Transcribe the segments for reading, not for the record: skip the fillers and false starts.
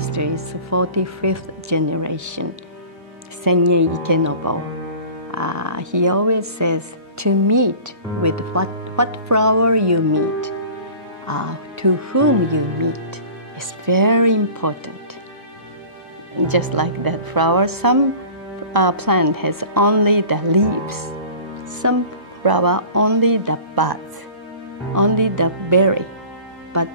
master is 45th generation, Senye Ikenobo. He always says to meet with what flower you meet, to whom you meet is very important. Just like that flower, some plant has only the leaves, some flower only the buds, only the berry. But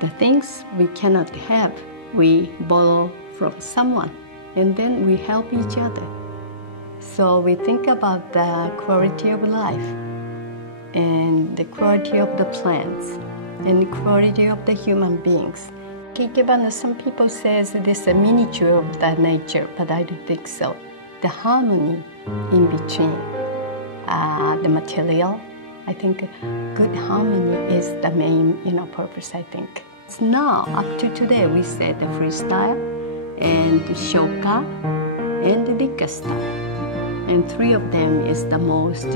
the things we cannot have, we borrow from someone, and then we help each other. So we think about the quality of life, and the quality of the plants, and the quality of the human beings. Ikebana, some people say this is a miniature of the nature, but I don't think so. The harmony in between the material, I think good harmony is the main purpose, I think. So now, up to today, we say the freestyle, and the shoka, and the dika style. And three of them is the most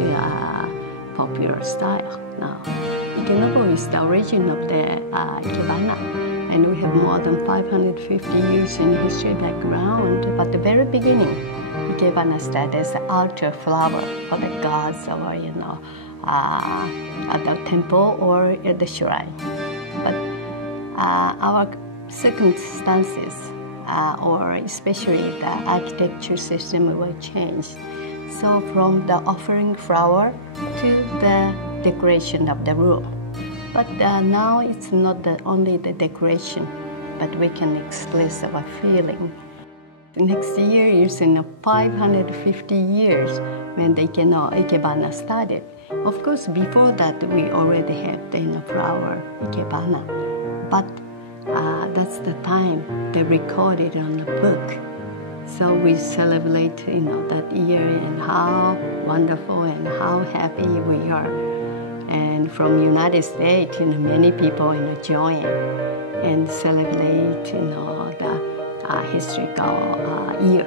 popular style now. Ikenobo is the origin of the ikebana, and we have more than 550 years in history background. But the very beginning, ikebana started as an altar flower for the gods, or at the temple or at the shrine. But our circumstances, or especially the architecture system, will change. So from the offering flower to the decoration of the room. But now it's not only the decoration, but we can express our feeling. The next year is in 550 years when the ikebana started. Of course, before that, we already have the flower ikebana. But that's the time they recorded on the book. So we celebrate, that year, and how wonderful and how happy we are. And from United States, many people join and celebrate, the historical year.